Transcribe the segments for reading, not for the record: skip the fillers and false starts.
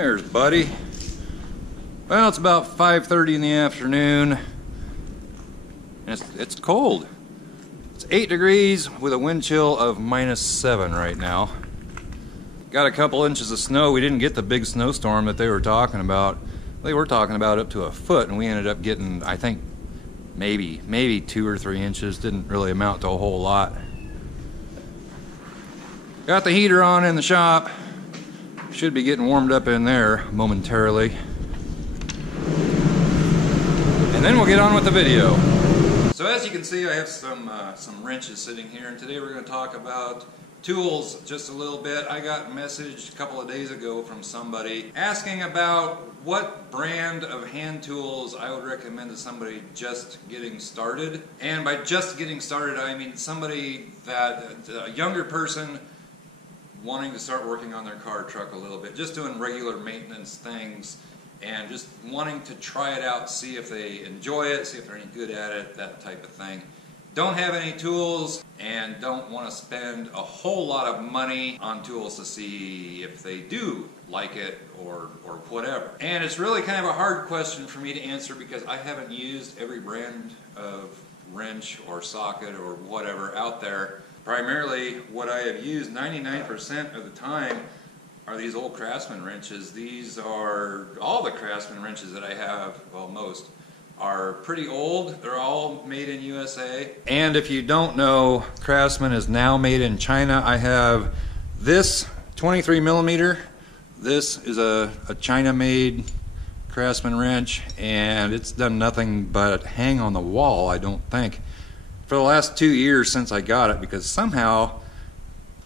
There's Buddy. Well, it's about 5:30 in the afternoon, and it's cold. It's 8 degrees with a wind chill of -7 right now. Got a couple inches of snow. We didn't get the big snowstorm that they were talking about. They were talking about up to a foot, and we ended up getting, I think, maybe 2 or 3 inches. Didn't really amount to a whole lot. Got the heater on in the shop. Should be getting warmed up in there momentarily. And then we'll get on with the video. So as you can see, I have some wrenches sitting here, and today we're going to talk about tools just a little bit. I got a message a couple of days ago from somebody asking about what brand of hand tools I would recommend to somebody just getting started. And by just getting started, I mean somebody a younger person wanting to start working on their car or truck a little bit, just doing regular maintenance things and just wanting to try it out, see if they enjoy it, see if they're any good at it, that type of thing. Don't have any tools and don't want to spend a whole lot of money on tools to see if they do like it or whatever. And it's really kind of a hard question for me to answer because I haven't used every brand of wrench or socket or whatever out there. Primarily what I have used 99% of the time are these old Craftsman wrenches. These are all the Craftsman wrenches that I have, well, most are pretty old. They're all made in USA. And if you don't know, Craftsman is now made in China. I have this 23 millimeter. This is a China-made Craftsman wrench, and it's done nothing but hang on the wall, I don't think, for the last 2 years since I got it, because somehow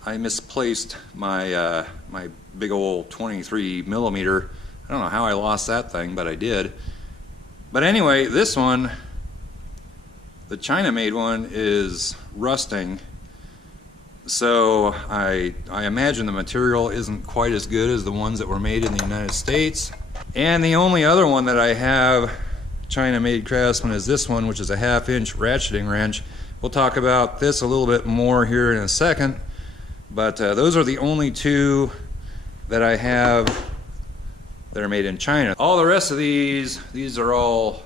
I misplaced my my big old 23 millimeter. I don't know how I lost that thing, but I did. But anyway, this one, the China-made one, is rusting. So I imagine the material isn't quite as good as the ones that were made in the United States. And the only other one that I have, China-made Craftsman, is this one, which is a 1/2-inch ratcheting wrench. We'll talk about this a little bit more here in a second. But those are the only two that I have that are made in China. All the rest of these are all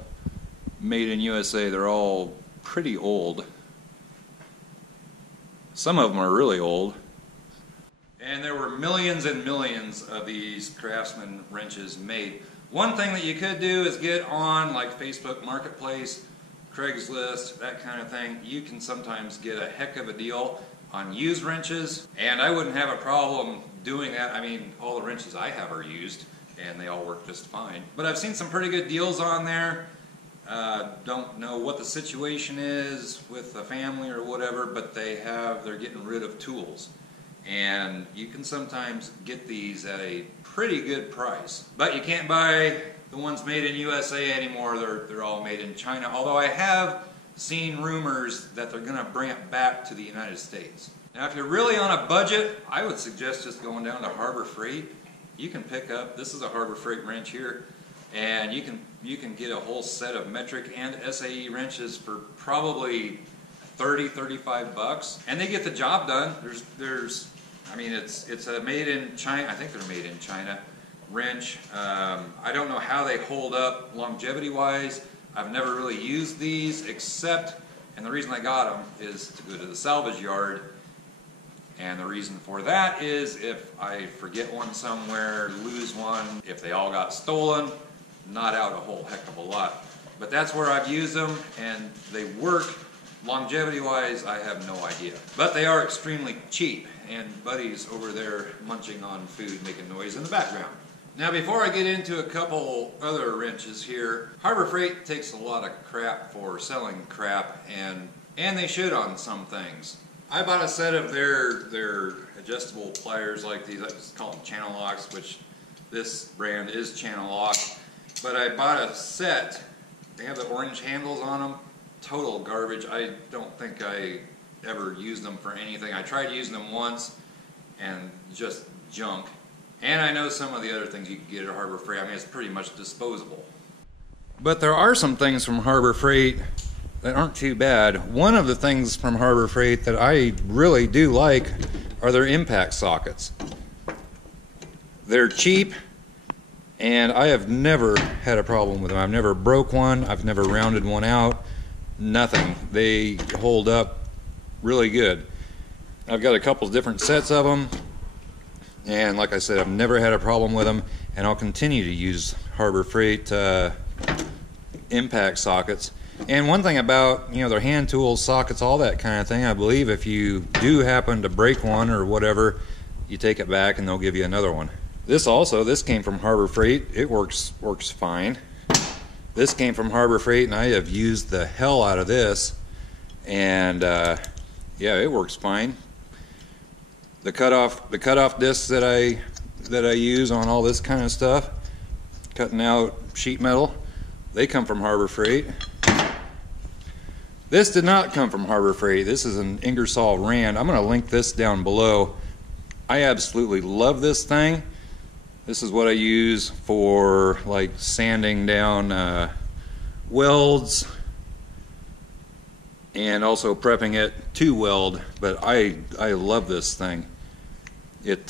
made in USA. They're all pretty old. Some of them are really old. And there were millions and millions of these Craftsman wrenches made. One thing that you could do is get on like Facebook Marketplace, Craigslist, that kind of thing. You can sometimes get a heck of a deal on used wrenches, and I wouldn't have a problem doing that. I mean, all the wrenches I have are used, and they all work just fine. But I've seen some pretty good deals on there. Don't know what the situation is with the family or whatever, but they're getting rid of tools. And you can sometimes get these at a pretty good price. But you can't buy the ones made in USA anymore. They're all made in China. Although I have seen rumors that they're going to bring it back to the United States. Now if you're really on a budget, I would suggest just going down to Harbor Freight. You can pick up, this is a Harbor Freight wrench here, and you can get a whole set of metric and SAE wrenches for probably 30-35 bucks, and they get the job done. I mean, it's a made in China, I think they're made in China wrench. I don't know how they hold up longevity wise. I've never really used these except, and the reason I got them is to go to the salvage yard. And the reason for that is if I forget one somewhere, lose one, if they all got stolen, not out a whole heck of a lot. But that's where I've used them, and they work. Longevity-wise, I have no idea. But they are extremely cheap, and Buddy's over there munching on food, making noise in the background. Now before I get into a couple other wrenches here, Harbor Freight takes a lot of crap for selling crap, and they should on some things. I bought a set of their adjustable pliers like these. I just call them channel locks, which this brand is channel lock. But I bought a set. They have the orange handles on them. Total garbage. I don't think I ever used them for anything. I tried using them once and just junk. And I know some of the other things you can get at Harbor Freight. I mean, it's pretty much disposable. But there are some things from Harbor Freight that aren't too bad. One of the things from Harbor Freight that I really do like are their impact sockets. They're cheap, And I have never had a problem with them. I've never broke one, I've never rounded one out, nothing. They hold up really good. I've got a couple different sets of them, and like I said, I've never had a problem with them, and I'll continue to use Harbor Freight impact sockets. And one thing about, you know, their hand tools, sockets, all that kind of thing, I believe if you do happen to break one or whatever, you take it back and they'll give you another one. This came from Harbor Freight. It works fine. This came from Harbor Freight, and I have used the hell out of this, and yeah, it works fine. The cutoff discs that I use on all this kind of stuff, cutting out sheet metal, they come from Harbor Freight. This did not come from Harbor Freight. This is an Ingersoll Rand. I'm going to link this down below. I absolutely love this thing. This is what I use for like sanding down welds and also prepping it to weld. But I love this thing. If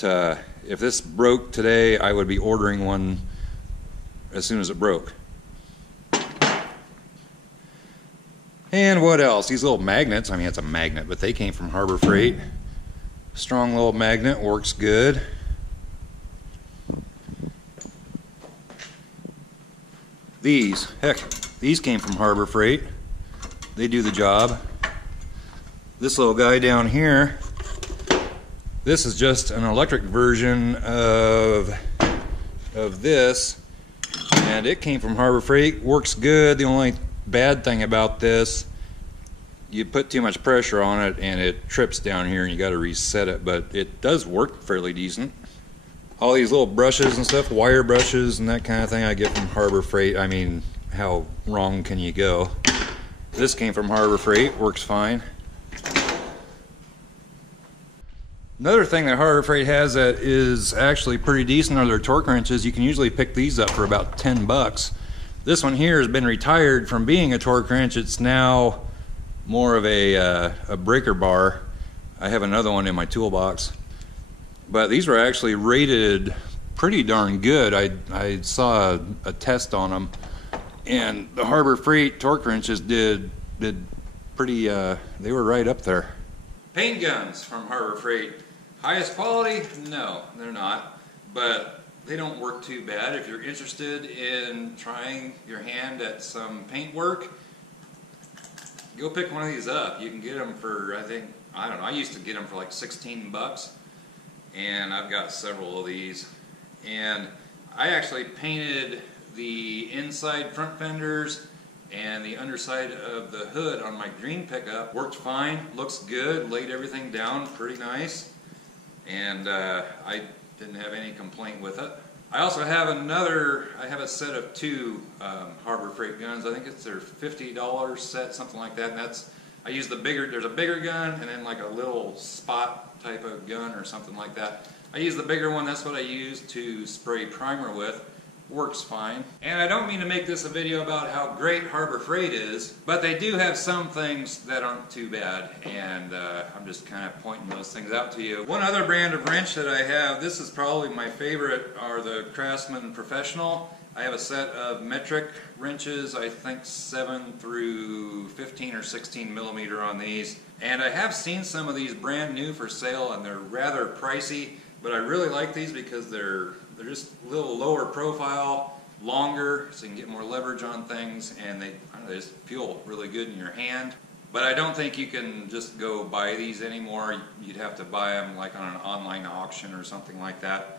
this broke today, I would be ordering one as soon as it broke. And what else? These little magnets. I mean, it's a magnet, but they came from Harbor Freight. Strong little magnet, works good. These came from Harbor Freight. They do the job. This little guy down here, this is just an electric version of this, and it came from Harbor Freight. Works good. The only bad thing about this, you put too much pressure on it and it trips down here and you got to reset it, but it does work fairly decent. All these little brushes and stuff, wire brushes and that kind of thing, I get from Harbor Freight. I mean, how wrong can you go? This came from Harbor Freight, works fine. Another thing that Harbor Freight has that is actually pretty decent are their torque wrenches. You can usually pick these up for about 10 bucks. This one here has been retired from being a torque wrench. It's now more of a breaker bar. I have another one in my toolbox. But these were actually rated pretty darn good. I saw a test on them, and the Harbor Freight torque wrenches did pretty, they were right up there. Paint guns from Harbor Freight. Highest quality? No, they're not. But they don't work too bad. If you're interested in trying your hand at some paint work, go pick one of these up. You can get them for, I don't know, I used to get them for like 16 bucks. And I've got several of these, and I actually painted the inside front fenders and the underside of the hood on my green pickup. Worked fine, looks good, laid everything down pretty nice, and I didn't have any complaint with it. I also have a set of two Harbor Freight guns. I think it's their $50 set, something like that, and I use the bigger, there's a bigger gun and then like a little spot type of gun or something like that. I use the bigger one. That's what I use to spray primer with. Works fine. And I don't mean to make this a video about how great Harbor Freight is, but they do have some things that aren't too bad, and I'm just kind of pointing those things out to you. One other brand of wrench that I have, this is probably my favorite, are the Craftsman Professional. I have a set of metric wrenches, I think 7 through 15 or 16 millimeter on these. And I have seen some of these brand new for sale, and they're rather pricey, but I really like these because they're just a little lower profile, longer, so you can get more leverage on things, and they just feel really good in your hand. But I don't think you can just go buy these anymore. You'd have to buy them like on an online auction or something like that.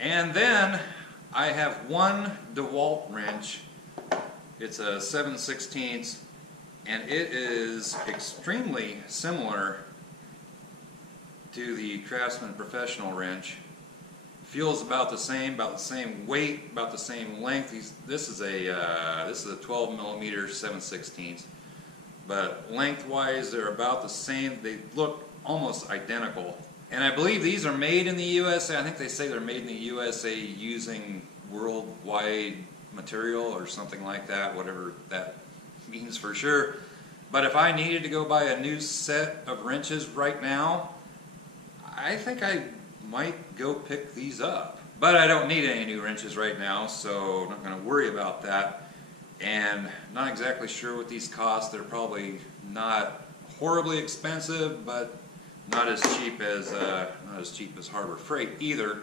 And then I have one DeWalt wrench. It's a 7/16, and it is extremely similar to the Craftsman Professional wrench. Feels about the same weight, about the same length. This is a 12 millimeter 7/16, but lengthwise they're about the same. They look almost identical. And I believe these are made in the USA. I think they say they're made in the USA using worldwide material or something like that, whatever that means for sure. But if I needed to go buy a new set of wrenches right now, I think I might go pick these up But I don't need any new wrenches right now, so I'm not going to worry about that. And not exactly sure what these cost. They're probably not horribly expensive, but not as cheap as Harbor Freight either.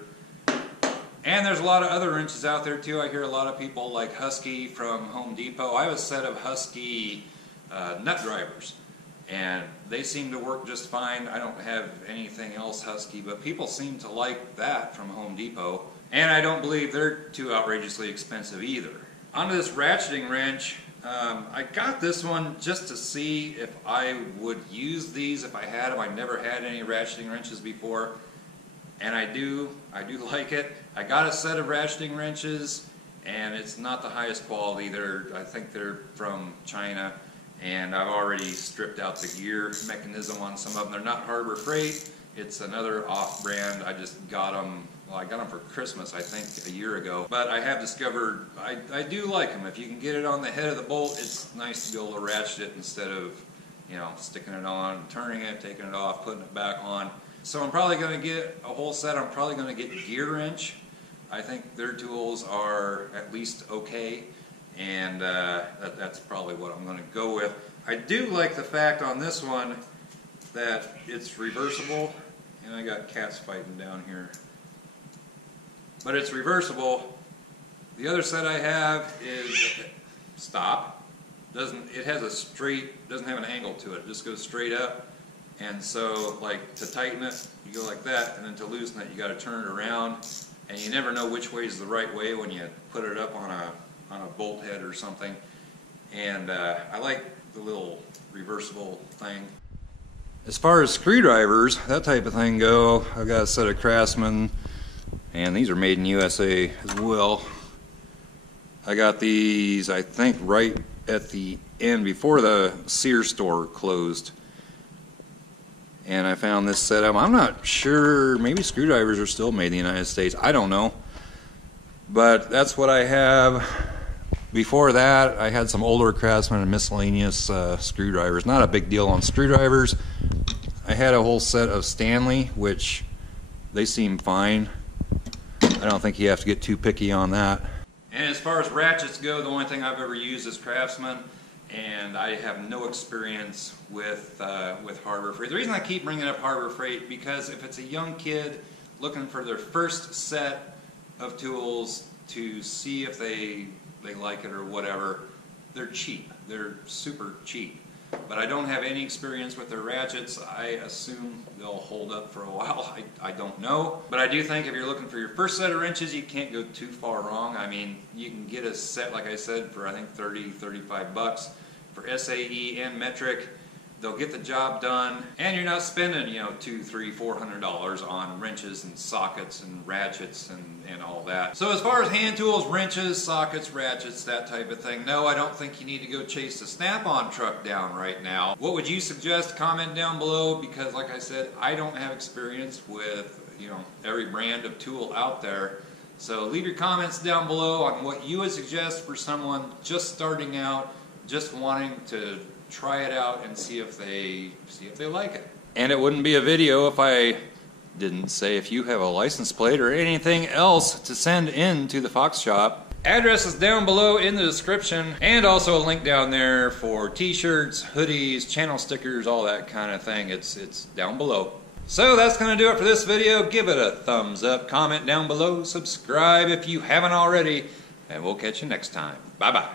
And there's a lot of other wrenches out there too. I hear a lot of people like Husky from Home Depot. I have a set of Husky nut drivers, and they seem to work just fine. I don't have anything else Husky, but people seem to like that from Home Depot. And I don't believe they're too outrageously expensive either. Onto this ratcheting wrench. I got this one just to see if I would use these if I had them. I never had any ratcheting wrenches before, and I do like it. I got a set of ratcheting wrenches, and it's not the highest quality. I think they're from China, and I've already stripped out the gear mechanism on some of them. They're not Harbor Freight. It's another off-brand. I just got them. Well, I got them for Christmas, I think, a year ago. But I have discovered I do like them. If you can get it on the head of the bolt, it's nice to be able to ratchet it instead of, you know, sticking it on, turning it, taking it off, putting it back on. So I'm probably going to get a whole set. I'm probably going to get Gear Wrench. I think their tools are at least okay, and that's probably what I'm going to go with. I do like the fact on this one that it's reversible, and I got cats fighting down here. But it's reversible. The other set I have is stop. It has a straight, doesn't have an angle to it. It just goes straight up. And so, like, to tighten it, you go like that, and then to loosen it, you got to turn it around. And you never know which way is the right way when you put it up on a bolt head or something. And I like the little reversible thing. As far as screwdrivers, that type of thing go, I've got a set of Craftsman. And these are made in USA as well. I got these, I think, right at the end before the Sears store closed. And I found this set up. I'm not sure, maybe screwdrivers are still made in the United States. I don't know. But that's what I have. Before that, I had some older Craftsman and miscellaneous screwdrivers. Not a big deal on screwdrivers. I had a whole set of Stanley, which they seem fine. I don't think you have to get too picky on that. And as far as ratchets go, the only thing I've ever used is Craftsman, and I have no experience with Harbor Freight. The reason I keep bringing up Harbor Freight, because if it's a young kid looking for their first set of tools to see if they like it or whatever, they're cheap. They're super cheap. But I don't have any experience with their ratchets. I assume they'll hold up for a while. I don't know. But I do think if you're looking for your first set of wrenches, you can't go too far wrong. I mean, you can get a set, like I said, for I think 30, 35 bucks for SAE and metric. They'll get the job done, and you're not spending, you know, $200, $300, $400 on wrenches and sockets and ratchets and all that. So as far as hand tools, wrenches, sockets, ratchets, that type of thing, no, I don't think you need to go chase the Snap-on truck down right now. What would you suggest? Comment down below, because like I said, I don't have experience with, you know, every brand of tool out there. So leave your comments down below on what you would suggest for someone just starting out, just wanting to try it out and see if they like it. And it wouldn't be a video if I didn't say if you have a license plate or anything else to send in to the Fox Shop. Address is down below in the description, and also a link down there for t-shirts, hoodies, channel stickers, all that kind of thing. It's down below. So that's going to do it for this video. Give it a thumbs up, comment down below, subscribe if you haven't already, and we'll catch you next time. Bye-bye.